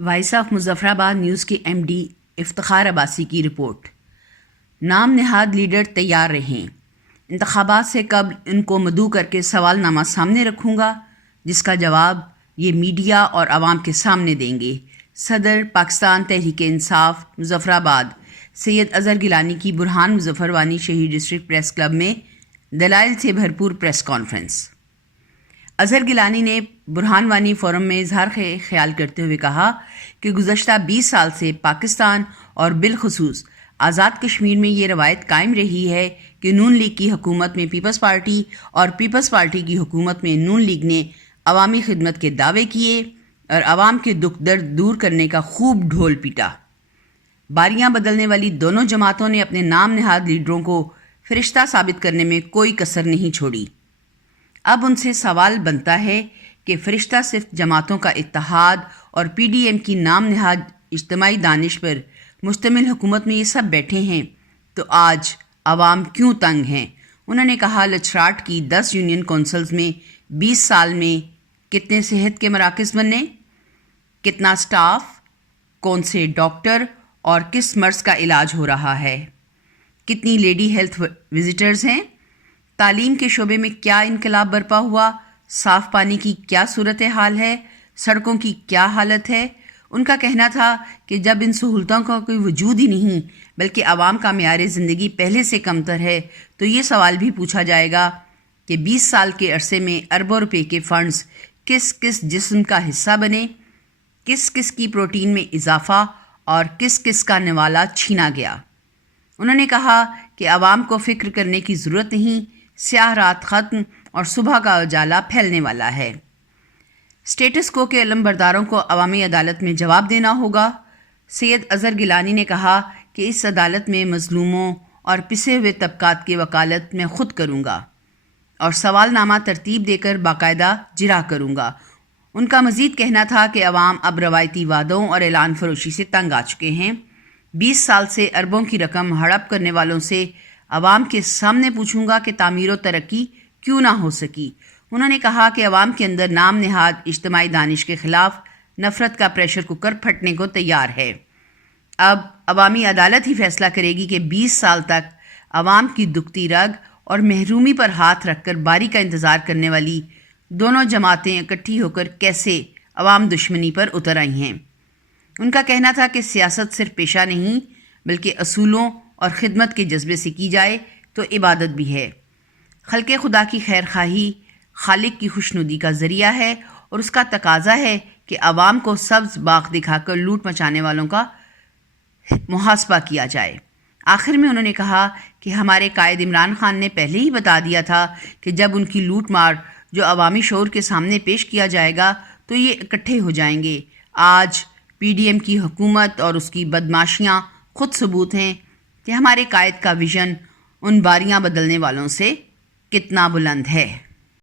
Voice of Muzaffarabad news کے M D Iftikhar Abbasi کی report. نام نہاد لیڈر تیار رہیں، انتخابات سے قبل ان کو مدعو کر کے سوال نامہ سامنے رکھوں گا، جس کا جواب یہ میڈیا اور عوام کے سامنے دیں گے۔ صدر پاکستان تحریک انصاف مظفرآباد سید اظہر گیلانی کی برہان مظفر وانی شہید ڈسٹرکٹ پریس کلب میں دلائل سے بھرپور پریس کانفرنس۔ اظہر گیلانی نے برہان وانی فورم میں اظہار خیال کرتے ہوئے کہا کہ گزشتہ 20 سال سے پاکستان اور بالخصوص آزاد کشمیر میں یہ روایت قائم رہی ہے کہ نون لیگ کی حکومت میں پیپلز پارٹی اور پیپلز پارٹی کی حکومت میں نون لیگ نے عوامی خدمت کے دعوے کیے اور عوام کے دکھ درد دور کرنے کا خوب ڈھول پیٹا۔ باریاں بدلنے والی دونوں جماعتوں نے اپنے نام نہاد لیڈروں کو فرشتہ ثابت کرنے میں کوئی کسر نہیں چھوڑی۔ اب ان سے سوال بنتا ہے کہ فرشتہ صرف جماعتوں کا اتحاد اور پی ڈی ایم کی نام نہاد اجتماعی دانش پر مشتمل حکومت میں یہ سب بیٹھے ہیں تو آج عوام کیوں تنگ ہیں؟ انہوں نے کہا لچراٹ کی 10 یونین کونسلز میں 20 سال میں کتنے صحت کے مراکز بنے، کتنا سٹاف، کون سے ڈاکٹر اور کس مرض کا علاج ہو رہا ہے، کتنی لیڈی ہیلتھ وزٹرز ہیں، تعلیم کے شعبے میں کیا انقلاب برپا ہوا، صاف پانی کی کیا صورتحال ہے، سڑکوں کی کیا حالت ہے۔ ان کا کہنا تھا کہ جب ان سہولتوں کا کوئی وجود ہی نہیں بلکہ عوام کا معیار زندگی پہلے سے کمتر ہے تو یہ سوال بھی پوچھا جائے گا کہ 20 سال کے عرصے میں اربوں روپے کے فنڈز کس کس جسم کا حصہ بنے، کس کس کی پروٹین میں اضافہ اور کس کس کا نوالا چھینا گیا۔ انہوں نے کہا کہ عوام کو فکر کرنے کی ضرورت نہیں، سیاہ رات ختم اور صبح کا اجالا پھیلنے والا ہے۔ سٹیٹس کو کے علم برداروں کو عوامی عدالت میں جواب دینا ہوگا۔ سید اظہر گیلانی نے کہا کہ اس عدالت میں مظلوموں اور پسے ہوئے طبقات کی وکالت میں خود کروں گا اور سوال نامہ ترتیب دے کر باقاعدہ جرا کروں گا۔ ان کا مزید کہنا تھا کہ عوام اب روایتی وعدوں اور اعلان فروشی سے تنگ آ چکے ہیں۔ 20 سال سے اربوں کی رقم ہڑپ کرنے والوں سے عوام کے سامنے پوچھوں گا کہ تعمیر و ترقی کیوں نہ ہو سکی۔ انہوں نے کہا کہ عوام کے اندر نام نہاد اجتماعی دانش کے خلاف نفرت کا پریشر کوکر پھٹنے کو تیار ہے۔ اب عوامی عدالت ہی فیصلہ کرے گی کہ 20 سال تک عوام کی دکھتی رگ اور محرومی پر ہاتھ رکھ کر باری کا انتظار کرنے والی دونوں جماعتیں اکٹھی ہو کر کیسے عوام دشمنی پر اتر آئی ہیں۔ ان کا کہنا تھا کہ سیاست صرف پیشہ نہیں بلکہ اصولوں اور خدمت کے جذبے سے کی جائے تو عبادت بھی ہے۔ خلق خدا کی خیر خواہی خالق کی خوشنودی کا ذریعہ ہے اور اس کا تقاضا ہے کہ عوام کو سبز باغ دکھا کر لوٹ مچانے والوں کا محاسبہ کیا جائے۔ آخر میں انہوں نے کہا کہ ہمارے قائد عمران خان نے پہلے ہی بتا دیا تھا کہ جب ان کی لوٹ مار جو عوامی شعور کے سامنے پیش کیا جائے گا تو یہ اکٹھے ہو جائیں گے۔ آج پی ڈی ایم کی حکومت اور اس کی بدماشیاں خود ثبوت ہیں کہ ہمارے قائد کا ویژن ان باریاں بدلنے والوں سے کتنا بلند ہے۔